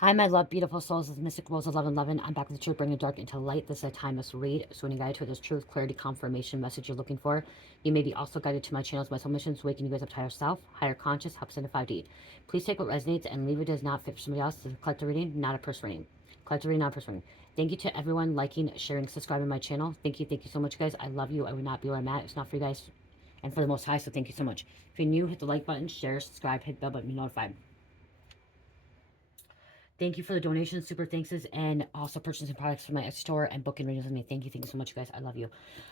Hi, my love, beautiful souls. This is Mystic Rose 1111. I'm back with the truth, bringing the dark into light. This is a timeless read. So when you guide to this truth, clarity, confirmation message you're looking for, you may be also guided to my channels, my soul missions, waking you guys up to higher self, higher conscious, helps in the 5D. Please take what resonates and leave it does not fit for somebody else. This is a collective reading, not a personal reading. Collective reading, not a personal reading. Thank you to everyone liking, sharing, subscribing to my channel. Thank you so much, guys. I love you. I would not be where I'm at. It's not for you guys and for the most high. So thank you so much. If you're new, hit the like button, share, subscribe, hit the bell button, be notified. Thank you for the donations, super thanks, and also purchasing products from my Etsy store and booking readings with me. Thank you so much, guys. I love you.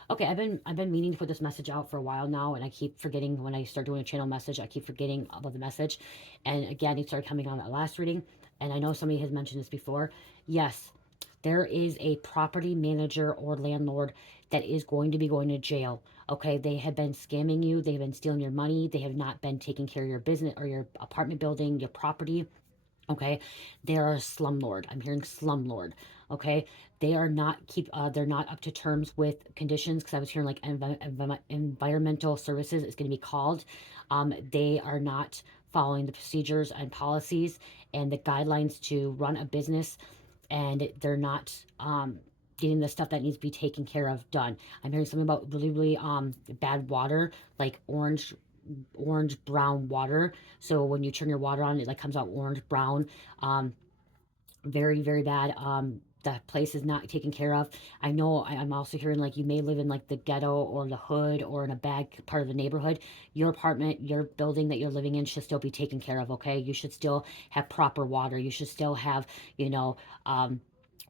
Okay, I've been meaning to put this message out for a while now, and I keep forgetting when I start doing a channel message. I keep forgetting about the message, and again, it started coming on that last reading. And I know somebody has mentioned this before. Yes, there is a property manager or landlord that is going to be going to jail. Okay, they have been scamming you. They have been stealing your money. They have not been taking care of your business or your apartment building, your property. Okay, they are a slumlord. I'm hearing slumlord. Okay, they are not they're not up to terms with conditions, because I was hearing like environmental services is going to be called. They are not following the procedures and policies and the guidelines to run a business, and they're not getting the stuff that needs to be taken care of done. I'm hearing something about really bad water, like orange brown water. So when you turn your water on, it like comes out orange brown. um very bad. The place is not taken care of. I know I'm also hearing like you may live in like the ghetto or the hood or in a bad part of the neighborhood. Your apartment, your building that you're living in should still be taken care of. Okay, you should still have proper water. You should still have, you know,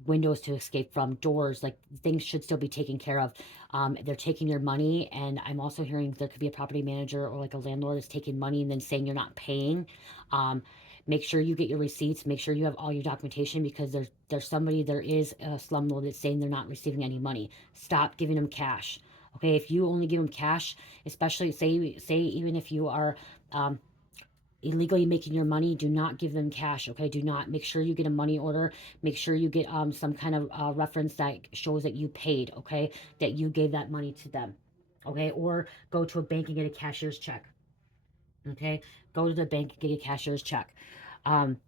windows to escape from, doors, like things should still be taken care of. They're taking your money, and I'm also hearing there could be a property manager or like a landlord that's taking money and then saying you're not paying. Make sure you get your receipts. Make sure you have all your documentation, because there is a slumlord that's saying they're not receiving any money. Stop giving them cash. Okay, if you only give them cash, especially say even if you are um, illegally making your money, do not give them cash. Okay, do not. Make sure you get a money order. Make sure you get some kind of reference that shows that you paid. Okay, that you gave that money to them. Okay, or go to a bank and get a cashier's check. Okay, go to the bank and get a cashier's check. um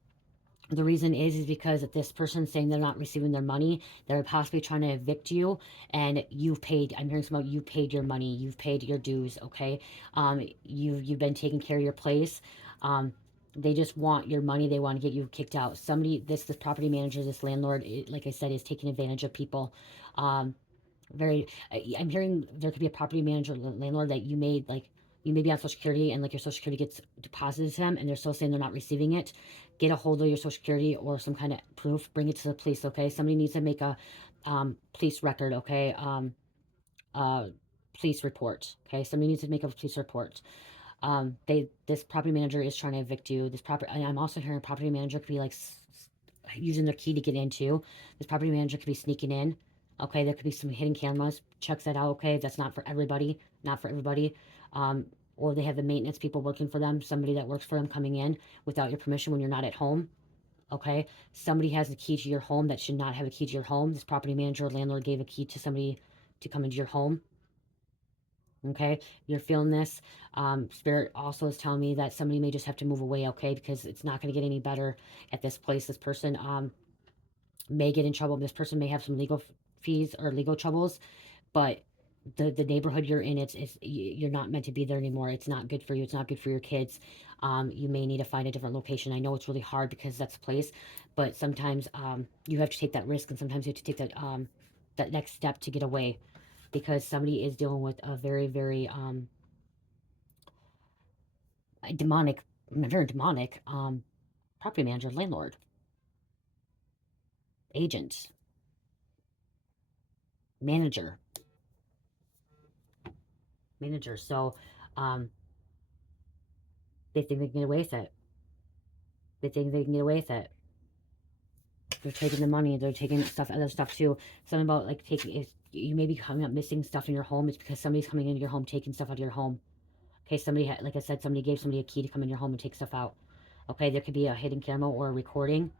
the reason is because if this person's saying they're not receiving their money, they're possibly trying to evict you, and you've paid. I'm hearing something about you paid your money, you've paid your dues. Okay, you've been taking care of your place. They just want your money. They want to get you kicked out. Somebody, this property manager, this landlord, like I said, is taking advantage of people. Um, very I'm hearing there could be a property manager, landlord, that you may be on social security, and like your social security gets deposited to them and they're still saying they're not receiving it. Get a hold of your social security or some kind of proof, bring it to the police. Okay, somebody needs to make a police record. Okay, uh police report. Okay, somebody needs to make a police report. This property manager is trying to evict you. This property, and I'm also hearing property manager could be like using their key to get into. This property manager could be sneaking in. Okay, there could be some hidden cameras. Check that out. Okay, that's not for everybody. Not for everybody. Um, or they have the maintenance people working for them. Somebody that works for them coming in without your permission when you're not at home. Okay, somebody has the key to your home that should not have a key to your home. This property manager or landlord gave a key to somebody to come into your home. Okay, you're feeling this. Spirit also is telling me that somebody may just have to move away. Okay, because it's not going to get any better at this place. This person may get in trouble. This person may have some legal fees or legal troubles, but the neighborhood you're in, you're not meant to be there anymore. It's not good for you. It's not good for your kids. You may need to find a different location. I know it's really hard because that's the place, but sometimes you have to take that risk, and sometimes you have to take that next step to get away, because somebody is dealing with a very demonic, very demonic property manager, landlord, agent, manager, manager. So um, they think they can get away with it. They think they can get away with it. They're taking the money. They're taking stuff, other stuff too. Something about like taking, if you may be coming up missing stuff in your home, it's because somebody's coming into your home, taking stuff out of your home. Okay, somebody had, like I said, somebody gave somebody a key to come in your home and take stuff out. Okay, there could be a hidden camera or a recording.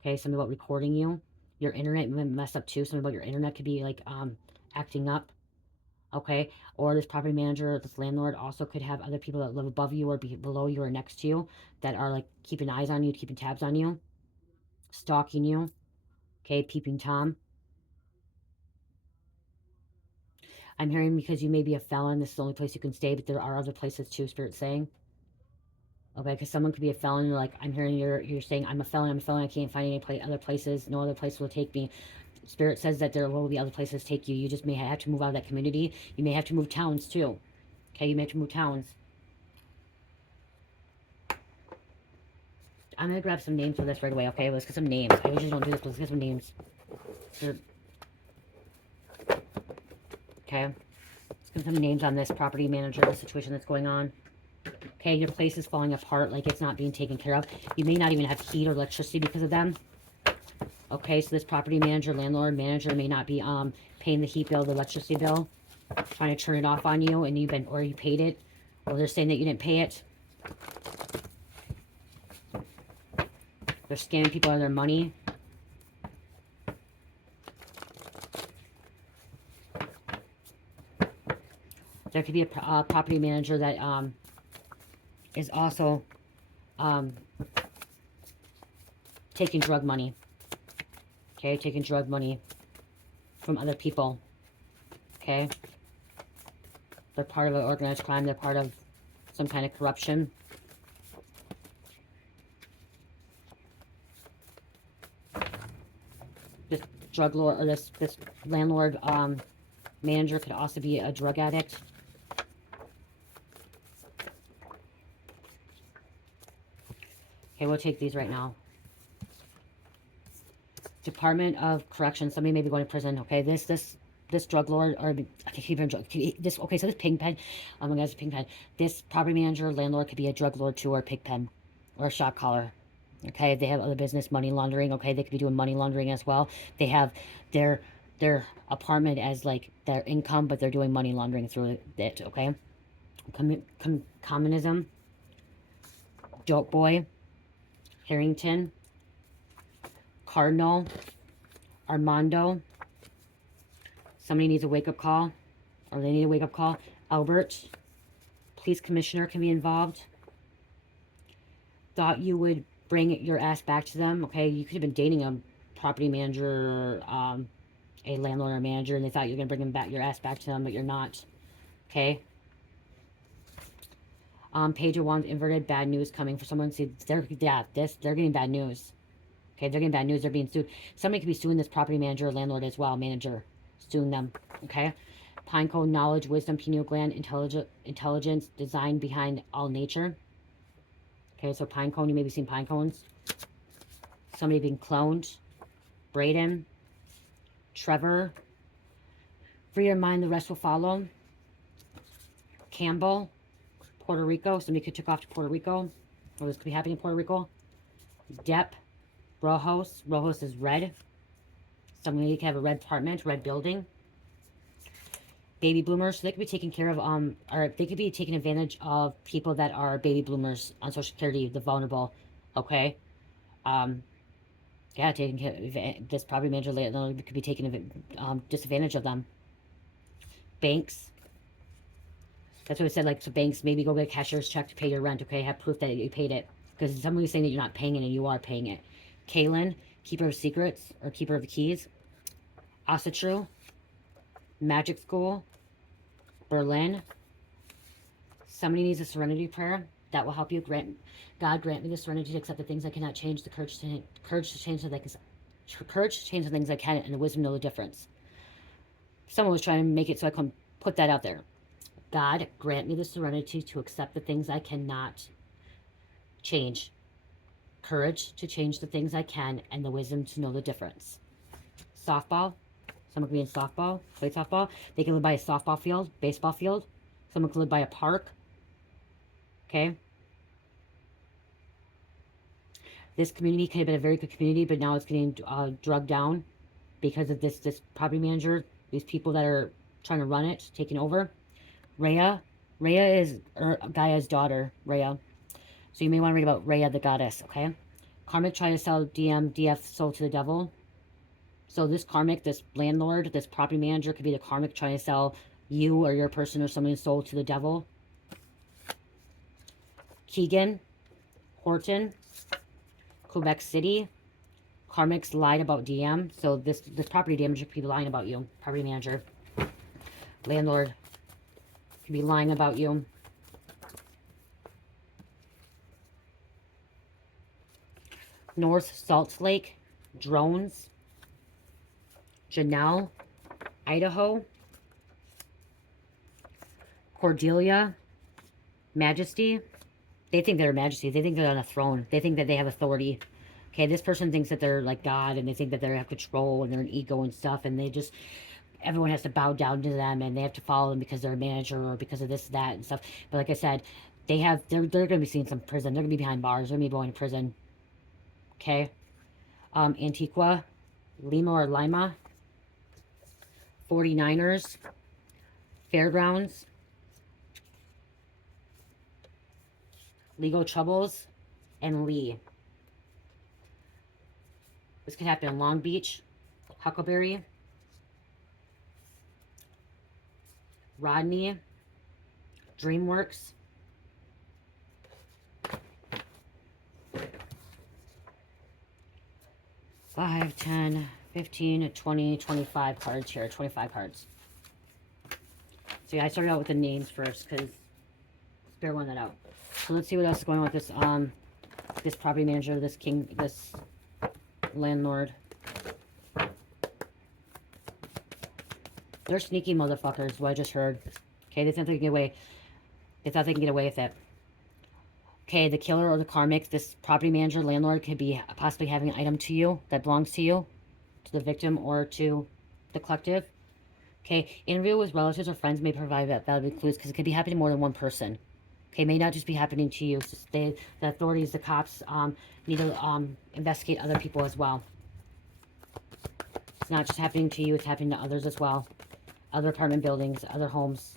Okay, something about recording you. Your internet may mess up too. Something about your internet could be like acting up. Okay, or this property manager or this landlord also could have other people that live above you or below you or next to you that are like keeping eyes on you, keeping tabs on you. stalking you. Okay, peeping Tom. I'm hearing because you may be a felon, this is the only place you can stay, but there are other places too, Spirit's saying. Okay, because someone could be a felon. You're like, I'm hearing you're saying, I'm a felon, I can't find any other places. No other place will take me. Spirit says that there will be other places take you. You just may have to move out of that community. You may have to move towns too. Okay, you may have to move towns. I'm going to grab some names for this right away, okay? Let's get some names. I usually don't do this, but let's get some names. Okay? Let's get some names on this property manager, the situation that's going on. Okay, your place is falling apart, like it's not being taken care of. You may not even have heat or electricity because of them. Okay, so this property manager, landlord, manager may not be paying the heat bill, the electricity bill, trying to turn it off on you, and you paid it, or they're saying that you didn't pay it. They're scamming people out of their money. There could be a property manager that is also taking drug money. Okay, taking drug money from other people. Okay? They're part of an organized crime. They're part of some kind of corruption. This drug lord, or this landlord manager could also be a drug addict. Okay, we'll take these right now. Department of Corrections. Somebody may be going to prison. Okay, this drug lord, or I can keep this. Okay, so this pig pen. Oh my God, it's a pig pen. This property manager, landlord could be a drug lord too, or a pig pen, or a shot caller. Okay, they have other business, money laundering. Okay, they could be doing money laundering as well. They have their apartment as like their income, but they're doing money laundering through it. Okay, communism. Dope boy. Harrington. Cardinal. Armando. Somebody needs a wake-up call, or they need a wake-up call. Albert. Police commissioner can be involved. Thought you would bring your ass back to them. Okay, you could have been dating a property manager, a landlord or manager, and they thought you were going to bring your ass back to them, but you're not. Okay. Page of Wands inverted, bad news coming for someone. See, they're getting bad news. Okay, they're getting bad news. They're being sued. Somebody could be suing this property manager or landlord as well. Manager suing them. Okay. Pinecone, knowledge, wisdom, pineal gland, intelligence, design behind all nature. Okay, so pinecone, you may be seeing pine cones. Somebody being cloned. Braden. Trevor. Free your mind, the rest will follow. Campbell. Puerto Rico. Somebody could took off to Puerto Rico. Or this could be happening in Puerto Rico. Depp. Rojos. Rojos is red. Somebody could have a red apartment, red building. Baby boomers. So they could be taking care of, or they could be taking advantage of people that are baby boomers on Social Security, the vulnerable. Okay. Yeah, taking care of this property manager could be taking disadvantage of them. Banks. That's what it said. Like, so banks, maybe go get a cashier's check to pay your rent. Okay, have proof that you paid it, because somebody's saying that you're not paying it and you are paying it. Kaylin, keeper of secrets or keeper of the keys. Asatru, magic school. Berlin. Somebody needs a serenity prayer that will help you. God grant me the serenity to accept the things I cannot change, the courage to change the things I can, and the wisdom to know the difference. Someone was trying to make it so I can put that out there. God grant me the serenity to accept the things I cannot change, courage to change the things I can, and the wisdom to know the difference. Softball. Someone could be in softball, play softball. They can live by a softball field, baseball field. Someone could live by a park. Okay. This community could have been a very good community, but now it's getting drugged down because of this property manager, these people that are trying to run it, taking over. Rhea. Rhea is Gaia's daughter, Rhea. So you may want to read about Rhea, the goddess, okay? Karmic trying to sell DF soul to the devil. So this karmic, this landlord, this property manager could be the karmic trying to sell you or your person or somebody's soul to the devil. Keegan. Horton. Quebec City. karmics lied about DM. So this property damage could be lying about you. Property manager. Landlord could be lying about you. North Salt Lake. Drones. Janelle. Idaho. Cordelia. Majesty. They think they're majesty. They think they're on a throne. They think that they have authority. Okay, this person thinks that they're like God, and they think that they have control, and they're an ego and stuff, and they just, everyone has to bow down to them, and they have to follow them because they're a manager or because of this, that, and stuff. But like I said, they're going to be seeing some prison. They're going to be behind bars. They're going to be going to prison. Okay. Antigua, Lima or Lima, 49ers, Fairgrounds, Legal Troubles, and Lee. This could happen in Long Beach, Huckleberry, Rodney, DreamWorks, five, 10, 15, 20, 25 cards here. 25 cards. So yeah, I started out with the names first because bear one that out. So let's see what else is going on with this this property manager, this landlord. They're sneaky motherfuckers, what I just heard. Okay, they think they can get away. They thought they can get away with it. Okay, the killer or the karmic, this property manager, landlord, could be possibly having an item to you that belongs to you, to the victim, or to the collective. Okay, interview with relatives or friends may provide valuable clues because it could be happening to more than one person. Okay, it may not just be happening to you. So the authorities, the cops, need to investigate other people as well. It's not just happening to you, it's happening to others as well. Other apartment buildings, other homes,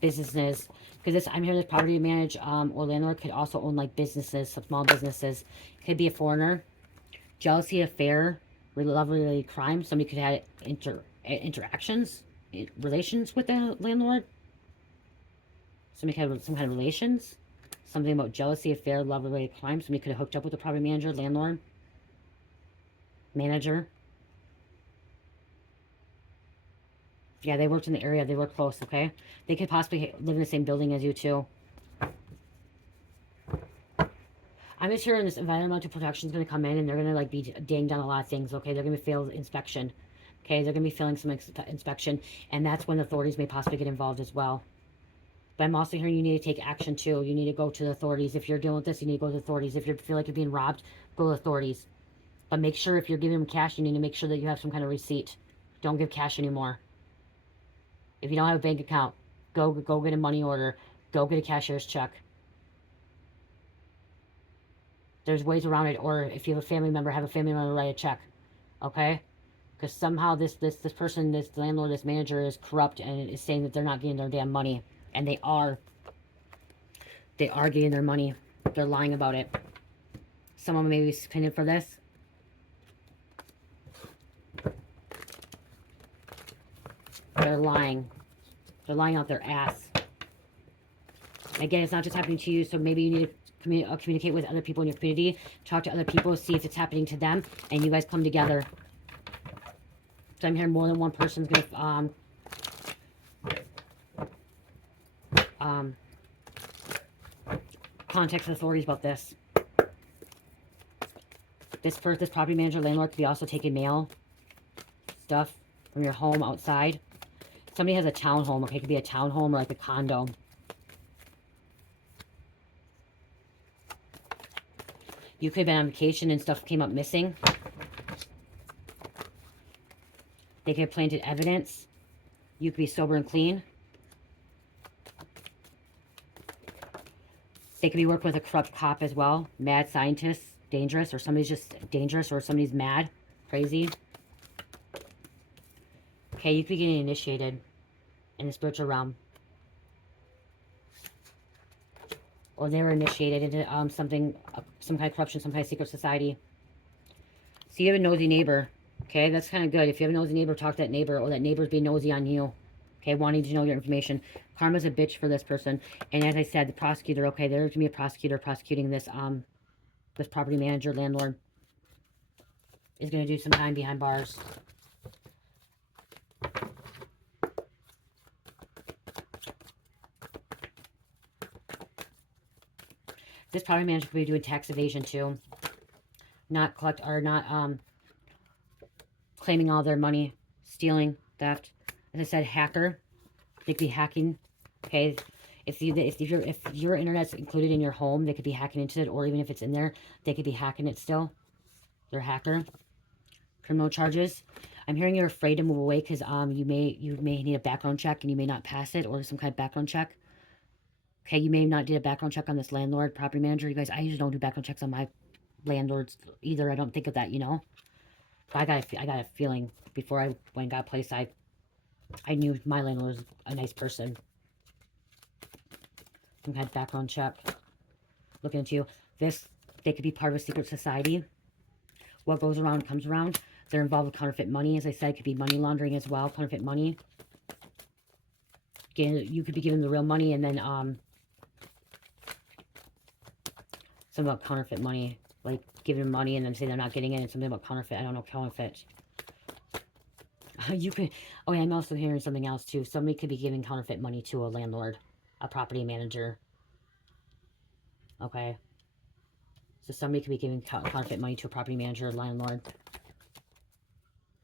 businesses. Because this, I'm hearing this property manage or landlord could also own like businesses, some small businesses. Could be a foreigner. Jealousy, affair, love-related crime. Somebody could have interactions, relations with the landlord. Somebody could have some kind of relations. Something about jealousy, affair, love-related crime. Somebody could have hooked up with the property manager, landlord, manager. Yeah, they worked in the area. They were close, okay? They could possibly live in the same building as you, too. I'm just hearing this environmental protection is going to come in, and they're going to, like, be dinged on a lot of things, okay? They're going to fail inspection, okay? They're going to be failing some inspection, and that's when authorities may possibly get involved as well. But I'm also hearing you need to take action, too. You need to go to the authorities. If you're dealing with this, you need to go to the authorities. If you feel like you're being robbed, go to the authorities. But make sure if you're giving them cash, you need to make sure that you have some kind of receipt. Don't give cash anymore. If you don't have a bank account, go get a money order. Go get a cashier's check. There's ways around it. Or if you have a family member, have a family member write a check. Okay? Because somehow this person, this landlord, this manager is corrupt and is saying that they're not getting their damn money. And they are. They are getting their money. They're lying about it. Someone may be subpoenaed for this. They're lying. They're lying out their ass. Again, it's not just happening to you, so maybe you need to communicate with other people in your community. Talk to other people, see if it's happening to them, and you guys come together. So I'm hearing more than one person's going to contact the authorities about this. This property manager, landlord could be also taking mail, stuff from your home outside. Somebody has a townhome, okay? It could be a townhome or like a condo. You could have been on vacation and stuff came up missing. They could have planted evidence. You could be sober and clean. They could be working with a corrupt cop as well. Mad scientist, dangerous, or somebody's just dangerous, or somebody's mad, crazy. Okay, you could be getting initiated in the spiritual realm. Or they were initiated into something, some kind of corruption, some kind of secret society. So you have a nosy neighbor. Okay, that's kind of good. If you have a nosy neighbor, talk to that neighbor, or that neighbor's being nosy on you. Okay, wanting to know your information. Karma's a bitch for this person. And as I said, the prosecutor, okay, there's going to be a prosecutor prosecuting this This property manager, landlord, is going to do some time behind bars. This property manager could be doing tax evasion too. Not claiming all their money, stealing, theft. As I said, hacker. They could be hacking. Okay, if your internet's included in your home, they could be hacking into it, or even if it's in there, they could be hacking it still. They're a hacker. Criminal charges. I'm hearing you're afraid to move away because you may need a background check and you may not pass it, or some kind of background check. Okay, you may not do a background check on this landlord, property manager. You guys, I usually don't do background checks on my landlords either. I don't think of that, you know. But I got a feeling before I went and got a place, I knew my landlord was a nice person. Some kind of background check. Looking into you. They could be part of a secret society. What goes around comes around. They're involved with counterfeit money. As I said, it could be money laundering as well. Counterfeit money. Again, you could be giving them the real money and then something about counterfeit money. Like giving them money and then say they're not getting it, and something about counterfeit. I don't know, counterfeit. You could, oh yeah, I'm also hearing something else too. Somebody could be giving counterfeit money to a landlord, a property manager. Okay. So somebody could be giving counterfeit money to a property manager or landlord.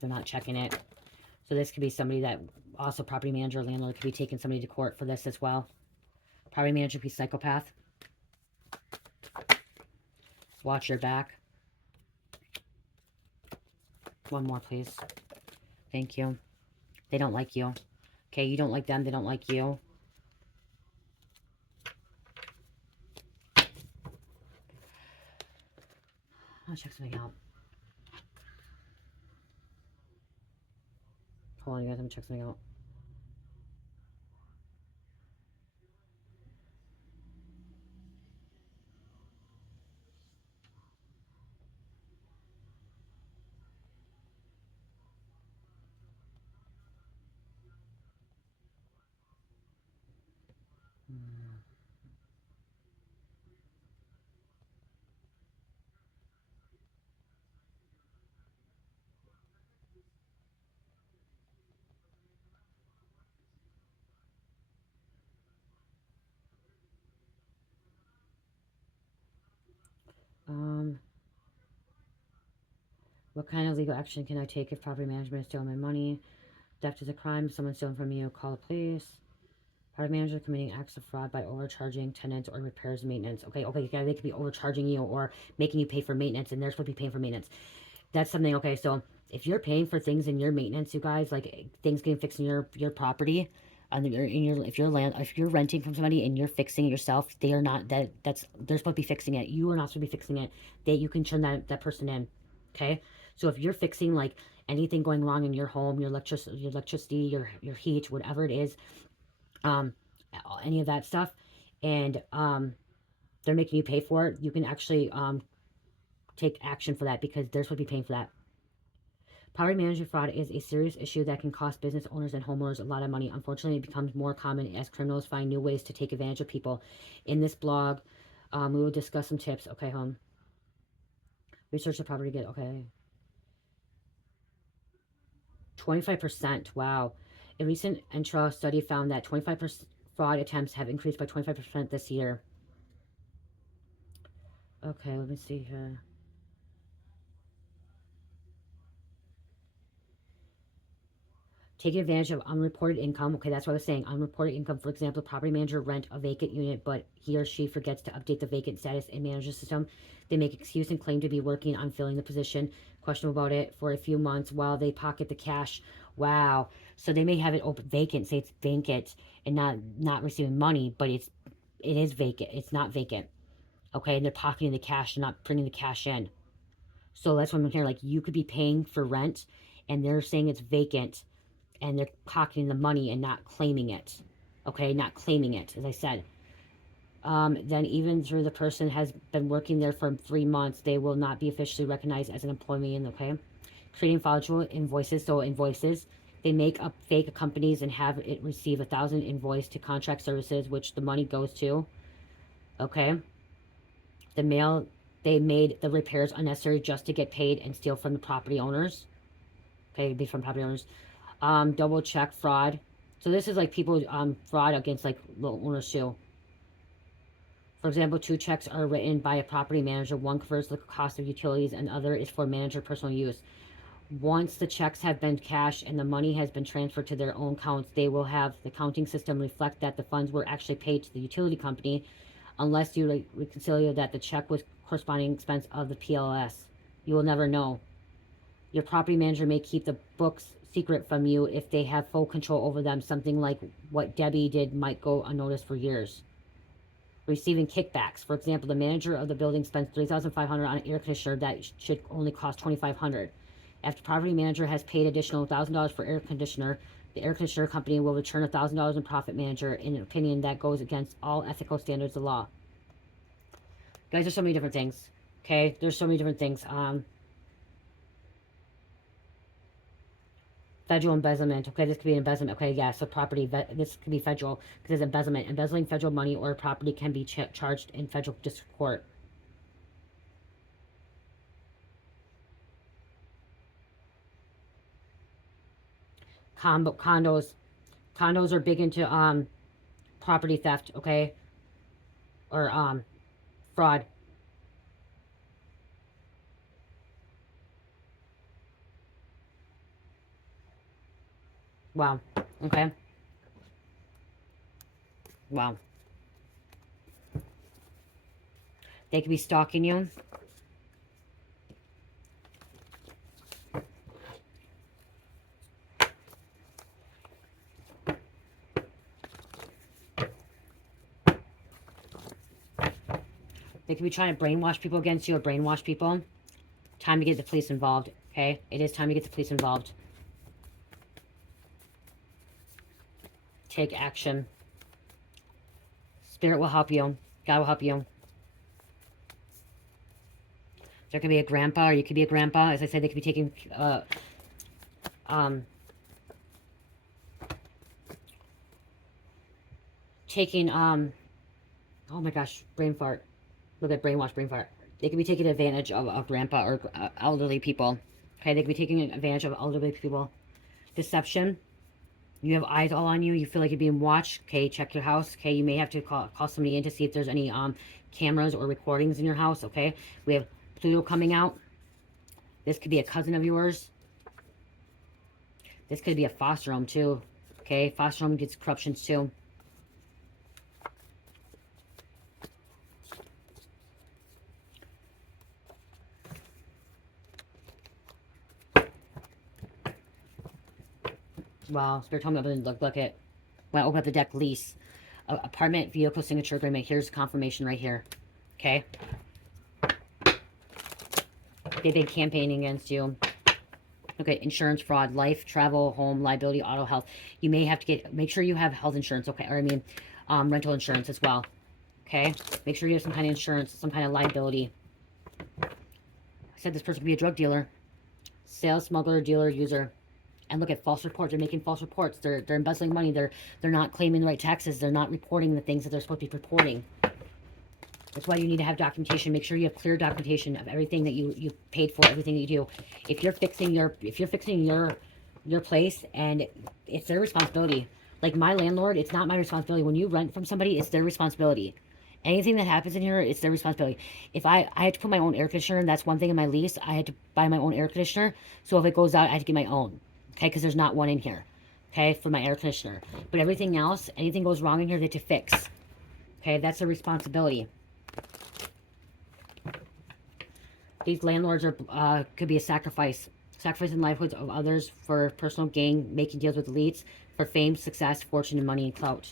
They're not checking it. So this could be somebody that, also property manager or landlord, could be taking somebody to court for this as well. Property manager could be psychopath. Watch your back. One more, please. Thank you. They don't like you. Okay, you don't like them. They don't like you. I'll check something out. Hold on, you guys. I'm gonna check something out. What kind of legal action can I take if property management is stealing my money? Theft is a crime. Someone stealing from you, call the police. Property manager committing acts of fraud by overcharging tenants or repairs and maintenance. Okay, yeah, they could be overcharging you or making you pay for maintenance, and they're supposed to be paying for maintenance. That's something, okay, so if you're paying for things in your maintenance, you guys, like things getting fixed in your property, if you're renting from somebody and you're fixing it yourself, they are not, they're supposed to be fixing it. You are not supposed to be fixing it. You can turn that person in. Okay, so if you're fixing like anything going wrong in your home, your electricity, your heat, whatever it is, any of that stuff, and they're making you pay for it, you can actually take action for that because they're supposed to be paying for that. Property management fraud is a serious issue that can cost business owners and homeowners a lot of money. Unfortunately, it becomes more common as criminals find new ways to take advantage of people. In this blog, we will discuss some tips. Okay, home. Research the property get, okay. 25%, wow. A recent Entra study found that 25% fraud attempts have increased by 25% this year. Okay, let me see here. Taking advantage of unreported income. Okay, that's what I was saying. Unreported income. For example, property manager rent a vacant unit, but he or she forgets to update the vacant status in manager system. They make excuse and claim to be working on filling the position. Question about it for a few months while they pocket the cash. Wow. So they may have it open vacant, say it's vacant and not receiving money, but it is vacant. It's not vacant. Okay, and they're pocketing the cash, they're not printing the cash in. So that's what I'm hearing. Like you could be paying for rent and they're saying it's vacant and they're pocketing the money and not claiming it. Okay, not claiming it, as I said. Then even though the person has been working there for 3 months, they will not be officially recognized as an employee, okay? Creating fraudulent invoices, so invoices. They make up fake companies and have it receive 1,000 invoice to contract services, which the money goes to, okay? The mail they made the repairs unnecessary just to get paid and steal from the property owners. Okay, be from property owners. Double check fraud. So this is like people fraud against like the owners too. For example, 2 checks are written by a property manager. One covers the cost of utilities and other is for manager personal use. Once the checks have been cashed and the money has been transferred to their own accounts, they will have the counting system reflect that the funds were actually paid to the utility company, unless you reconcile that the check was corresponding expense of the PLS. You will never know. Your property manager may keep the books secret from you if they have full control over them. Something like what Debbie did might go unnoticed for years. Receiving kickbacks. For example, the manager of the building spends $3,500 on an air conditioner that should only cost $2,500. After property manager has paid additional $1,000 for air conditioner, the air conditioner company will return $1,000 in profit manager, in an opinion that goes against all ethical standards of law. Guys, there's so many different things. Okay, there's so many different things. Federal embezzlement. Okay, this could be an embezzlement. Okay, yeah, so property. This could be federal because it's embezzlement. Embezzling federal money or property can be charged in federal district court. Condos. Condos are big into property theft. Okay, or fraud. Wow. Okay. Wow. They could be stalking you. They could be trying to brainwash people against you or brainwash people. Time to get the police involved. Okay? It is time to get the police involved. Take action. Spirit will help you. God will help you. There could be a grandpa, or you could be a grandpa. As I said, they could be taking oh my gosh, brain fart. Look at brainwash, brain fart. They could be taking advantage of a grandpa or elderly people. Okay, they could be taking advantage of elderly people. Deception. You have eyes all on you. You feel like you're being watched. Okay, check your house. Okay, you may have to call somebody in to see if there's any cameras or recordings in your house. Okay, we have Pluto coming out. This could be a cousin of yours. This could be a foster home too. Okay, foster home gets corruptions too. Wow, Spirit told me look at when I open up the deck. Lease, apartment, vehicle, signature agreement. Here's confirmation right here. Okay, they've been campaigning against you. Okay, insurance fraud, life, travel, home, liability, auto, health. You may have to make sure you have health insurance. Okay, or I mean, rental insurance as well. Okay, make sure you have some kind of insurance, some kind of liability. I said this person could be a drug dealer, sales, smuggler, dealer, user. And look at false reports. They're making false reports. They're embezzling money. They're not claiming the right taxes. They're not reporting the things that they're supposed to be reporting. That's why you need to have documentation. Make sure you have clear documentation of everything that you paid for, everything that you do. If you're fixing your place, and it's their responsibility. Like my landlord, it's not my responsibility. When you rent from somebody, it's their responsibility. Anything that happens in here, it's their responsibility. If I had to put my own air conditioner, that's one thing in my lease. I had to buy my own air conditioner. So if it goes out, I had to get my own. Okay, because there's not one in here. Okay, for my air conditioner. But everything else, anything goes wrong in here, they have to fix. Okay, that's a responsibility. These landlords are could be a sacrifice. Sacrificing livelihoods of others for personal gain, making deals with elites for fame, success, fortune, and money and clout.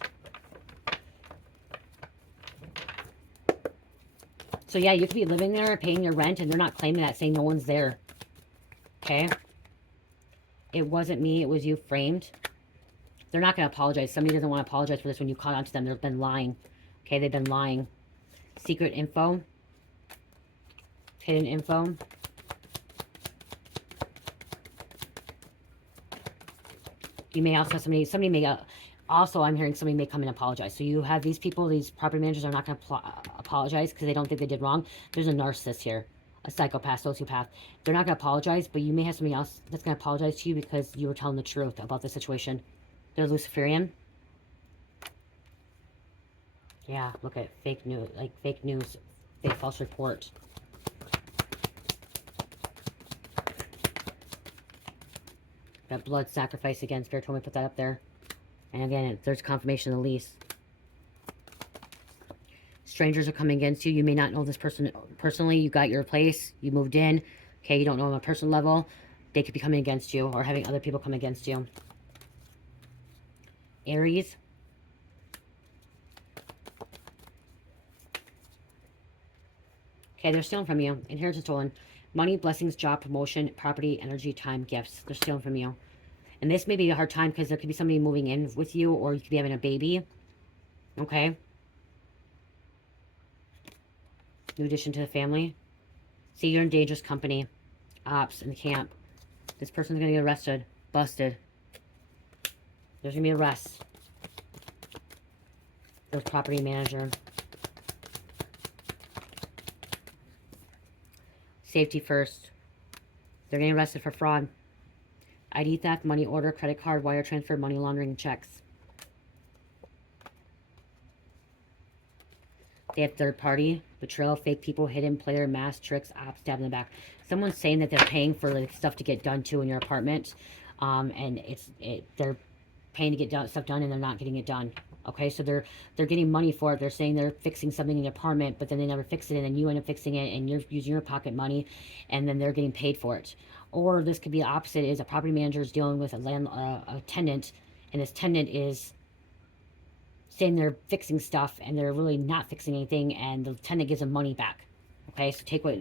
So yeah, you could be living there, paying your rent, and they're not claiming that, saying no one's there. Okay? It wasn't me, it was you framed. They're not going to apologize. Somebody doesn't want to apologize for this when you caught on to them. They've been lying. Okay, they've been lying. Secret info. Hidden info. You may also have somebody may, also I'm hearing somebody may come and apologize. So you have these people, these property managers are not going to apologize because they don't think they did wrong. There's a narcissist here, a psychopath, sociopath. They're not going to apologize, but you may have somebody else that's going to apologize to you because you were telling the truth about the situation. They're Luciferian. Yeah, look at fake news, like fake news, fake false report. Got blood sacrifice again. Spirit told me to put that up there. And again, there's confirmation of the lease. Strangers are coming against you. You may not know this person personally. You got your place. You moved in. Okay, you don't know them on a personal level. They could be coming against you or having other people come against you. Aries. Okay, they're stealing from you. Inheritance stolen. Money, blessings, job, promotion, property, energy, time, gifts. They're stealing from you. And this may be a hard time because there could be somebody moving in with you or you could be having a baby. Okay. New addition to the family. See, you're in dangerous company. Ops in the camp. This person's going to get arrested. Busted. There's going to be arrests. There's property manager. Safety first. They're getting arrested for fraud. ID theft, money order, credit card, wire transfer, money laundering, checks. They have third party, betrayal, fake people, hidden player, mask, tricks, ops, stab in the back. Someone's saying that they're paying for like stuff to get done too in your apartment. And they're paying to get stuff done and they're not getting it done. Okay, so they're getting money for it. They're saying they're fixing something in the apartment, but then they never fix it, and then you end up fixing it, and you're using your pocket money, and then they're getting paid for it. Or this could be the opposite: is a property manager is dealing with a tenant, and this tenant is saying they're fixing stuff, and they're really not fixing anything, and the tenant gives them money back. Okay, so take what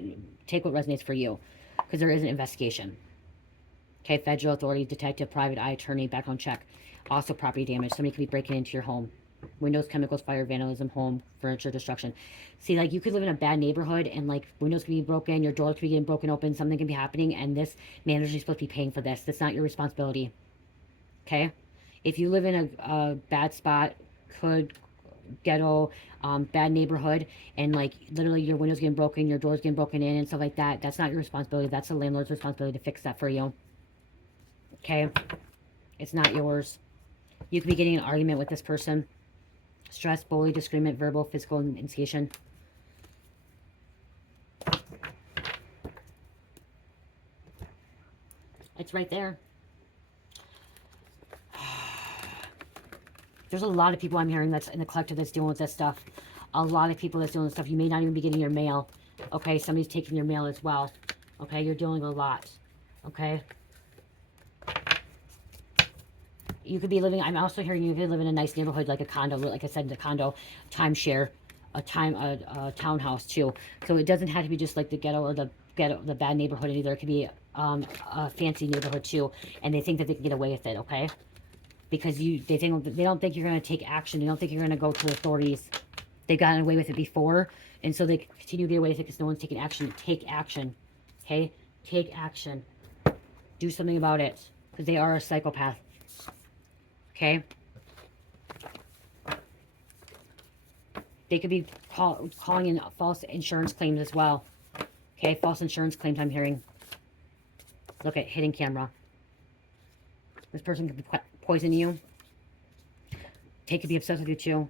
resonates for you, because there is an investigation. Okay, federal authorities, detective, private eye attorney, background check. Also property damage. Somebody could be breaking into your home. Windows, chemicals, fire, vandalism, home, furniture, destruction. See, like, you could live in a bad neighborhood and, like, windows could be broken, your door could be getting broken open, something can be happening, and this manager is supposed to be paying for this. That's not your responsibility. Okay? If you live in a bad spot, ghetto, bad neighborhood, and, like, literally your windows getting broken, your doors getting broken in and stuff like that, that's not your responsibility. That's the landlord's responsibility to fix that for you. Okay? It's not yours. You could be getting an argument with this person. Stress, bully, disagreement, verbal, physical, instigation. It's right there. There's a lot of people I'm hearing that's in the collective that's dealing with this stuff. A lot of people that's dealing with stuff. You may not even be getting your mail. Okay, somebody's taking your mail as well. Okay, you're dealing with a lot. Okay. You could be living, I'm also hearing you could live in a nice neighborhood, like a condo, like I said, the condo, timeshare, a townhouse too. So it doesn't have to be just like the ghetto or the bad neighborhood either. It could be a fancy neighborhood too, and they think that they can get away with it, okay? Because they don't think you're going to take action. They don't think you're going to go to the authorities. They've gotten away with it before, and so they continue to get away with it because no one's taking action. Take action, okay? Take action. Do something about it, because they are a psychopath. Okay. They could be calling in false insurance claims as well. Okay, false insurance claims I'm hearing. Look at hidden camera. This person could be poisoning you. They could be obsessed with you too.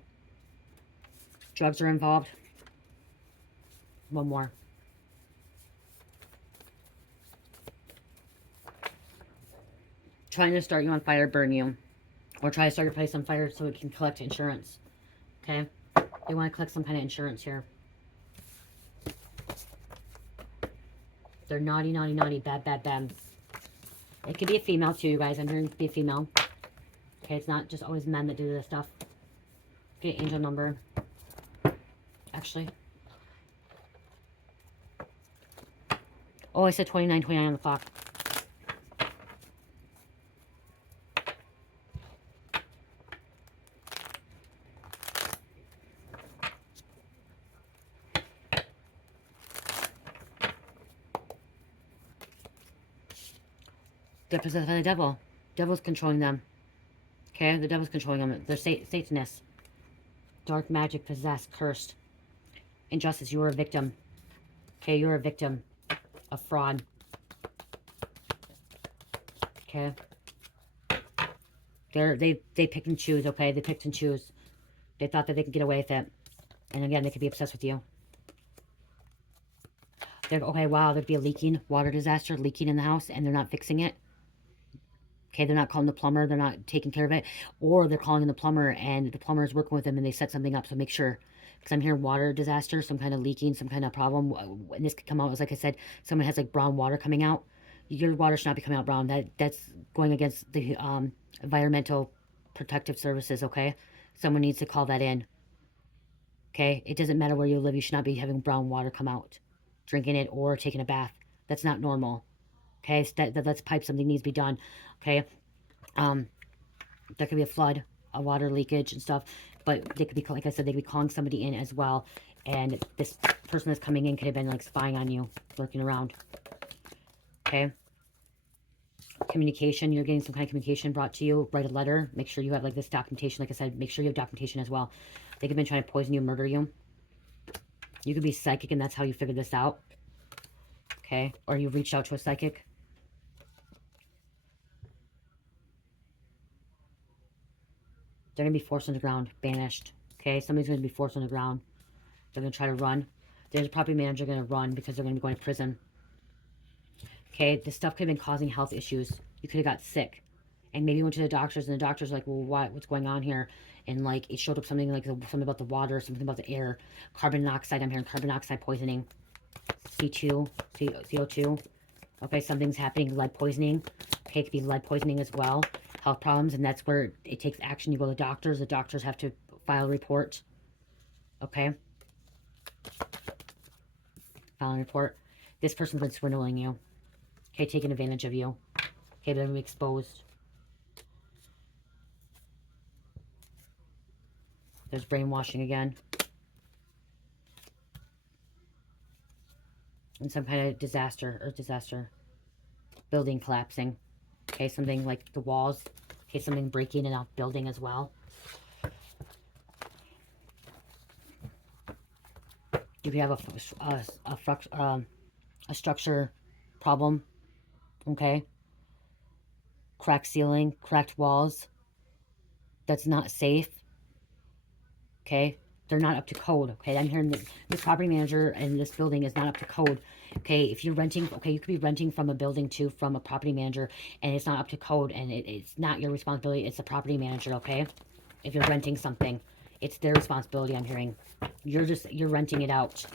Drugs are involved. One more. Trying to start you on fire, burn you. Or try to start your place on fire so it can collect insurance. Okay? They want to collect some kind of insurance here. They're naughty, naughty, naughty, bad, bad, bad. It could be a female too, you guys. I'm hearing it could be a female. Okay, it's not just always men that do this stuff. Okay, angel number. Actually. Oh, I said 29 on the clock. They're possessed by the devil. Devil's controlling them. Okay? The devil's controlling them. They're Satanists. Dark magic, possessed, cursed. Injustice, you were a victim. Okay, you're a victim of fraud. Okay. They pick and choose, okay? They picked and choose. They thought that they could get away with it. And again, they could be obsessed with you. They're, okay, wow, there'd be a leaking water disaster, leaking in the house, and they're not fixing it. Okay, they're not calling the plumber, they're not taking care of it. Or they're calling the plumber, and the plumber is working with them, and they set something up, so make sure. Because I'm hearing water disaster, some kind of leaking, some kind of problem. And this could come out, as like I said, someone has like brown water coming out. Your water should not be coming out brown. That's going against the environmental protective services, okay? Someone needs to call that in. Okay? It doesn't matter where you live. You should not be having brown water come out, drinking it, or taking a bath. That's not normal. Okay? So that's pipe. Something needs to be done. Okay? There could be a flood, a water leakage and stuff. But they could be, like I said, they could be calling somebody in as well. And this person that's coming in could have been like spying on you, lurking around. Okay? Communication, you're getting some kind of communication brought to you. Write a letter. Make sure you have like this documentation. Like I said, make sure you have documentation as well. They could have been trying to poison you, murder you. You could be psychic and that's how you figured this out. Okay? Or you reached out to a psychic. They're going to be forced underground, banished. Okay? Somebody's going to be forced underground. They're going to try to run. There's a property manager going to run because they're going to be going to prison. Okay? This stuff could have been causing health issues. You could have got sick. And maybe you went to the doctors, and the doctor's like, well, what's going on here? And like, it showed up something like something about the water, something about the air. Carbon monoxide, I'm hearing carbon monoxide poisoning. C2, CO2. Okay, something's happening, lead poisoning. Okay, it could be lead poisoning as well. Health problems, and that's where it takes action. You go to the doctors have to file a report. Okay? File a report. This person's been swindling you. Okay, taking advantage of you. Okay, they're going to be exposed. There's brainwashing again. And some kind of disaster, earth disaster. Building collapsing. Okay, something like the walls. Okay, something breaking in a building as well. If you have a structure problem, okay? Cracked ceiling, cracked walls. That's not safe. Okay, they're not up to code. Okay, I'm hearing that this property manager and this building is not up to code. Okay, if you're renting, okay, you could be renting from a building too, from a property manager, and it's not up to code, and it's not your responsibility. It's the property manager. Okay, if you're renting something, it's their responsibility. I'm hearing you're renting it out.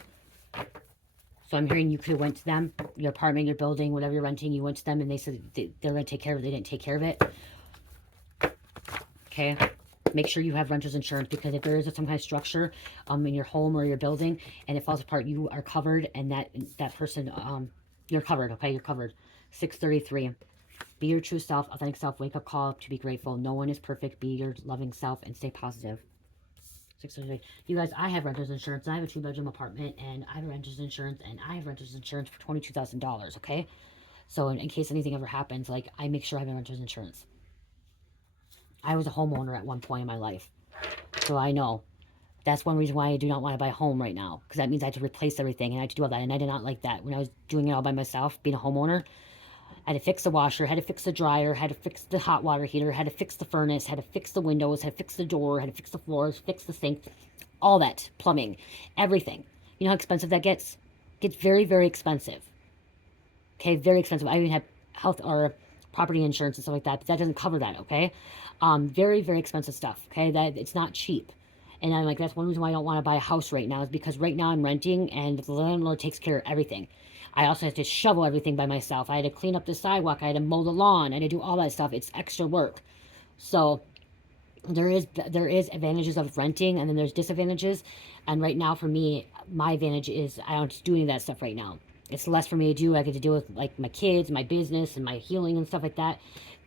So I'm hearing you could have went to them, your apartment, your building, whatever you're renting. You went to them and they said they're going to take care of it. They didn't take care of it. Okay. Make sure you have renter's insurance, because if there is some kind of structure in your home or your building and it falls apart, you are covered, and that person, you're covered, okay? You're covered. 633. Be your true self, authentic self, wake up call to be grateful. No one is perfect. Be your loving self and stay positive. 633. You guys, I have renter's insurance. I have a 2-bedroom apartment, and I have renter's insurance, and I have renter's insurance for $22,000, okay? So in case anything ever happens, like, I make sure I have renter's insurance. I was a homeowner at one point in my life, so I know. That's one reason why I do not want to buy a home right now, because that means I had to replace everything, and I had to do all that, and I did not like that. When I was doing it all by myself, being a homeowner, I had to fix the washer, had to fix the dryer, had to fix the hot water heater, had to fix the furnace, had to fix the windows, had to fix the door, had to fix the floors, fix the sink, all that, plumbing, everything. You know how expensive that gets? It gets very, very expensive. Okay, very expensive. I even have health or property insurance and stuff like that, but that doesn't cover that, okay? Very, very expensive stuff, okay? That it's not cheap. And I'm like, that's one reason why I don't want to buy a house right now, is because right now I'm renting and the landlord takes care of everything. I also had to shovel everything by myself. I had to clean up the sidewalk. I had to mow the lawn. I had to do all that stuff. It's extra work. So there is advantages of renting, and then there's disadvantages. And right now for me, my advantage is I don't do any of that stuff right now. It's less for me to do. I get to deal with like my kids, my business, and my healing and stuff like that.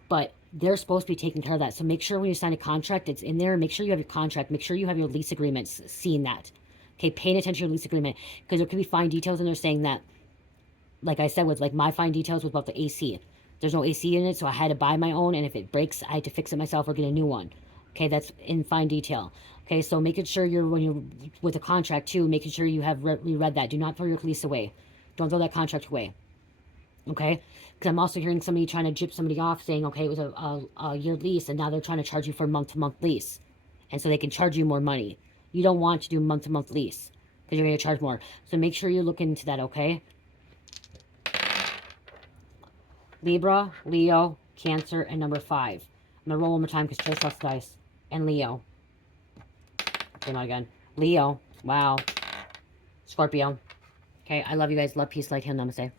But they're supposed to be taking care of that. So make sure when you sign a contract, it's in there. Make sure you have your contract. Make sure you have your lease agreements, seeing that. Okay, paying attention to your lease agreement, because there could be fine details in there saying that, like I said, with like my fine details was about the AC. There's no AC in it, so I had to buy my own, and if it breaks, I had to fix it myself or get a new one. Okay, that's in fine detail. Okay, so making sure when you're with a contract too, making sure you have read that. Do not throw your lease away. Don't throw that contract away. Okay, because I'm also hearing somebody trying to jip somebody off saying, okay, it was a year lease, and now they're trying to charge you for a month-to-month lease, and so they can charge you more money. You don't want to do month-to-month lease because you're going to charge more. So make sure you look into that, okay? Libra, Leo, Cancer, and number 5. I'm going to roll one more time because Trish lost dice. And Leo. Okay, not again. Leo. Wow. Scorpio. Okay, I love you guys. Love, peace, light, heal, namaste.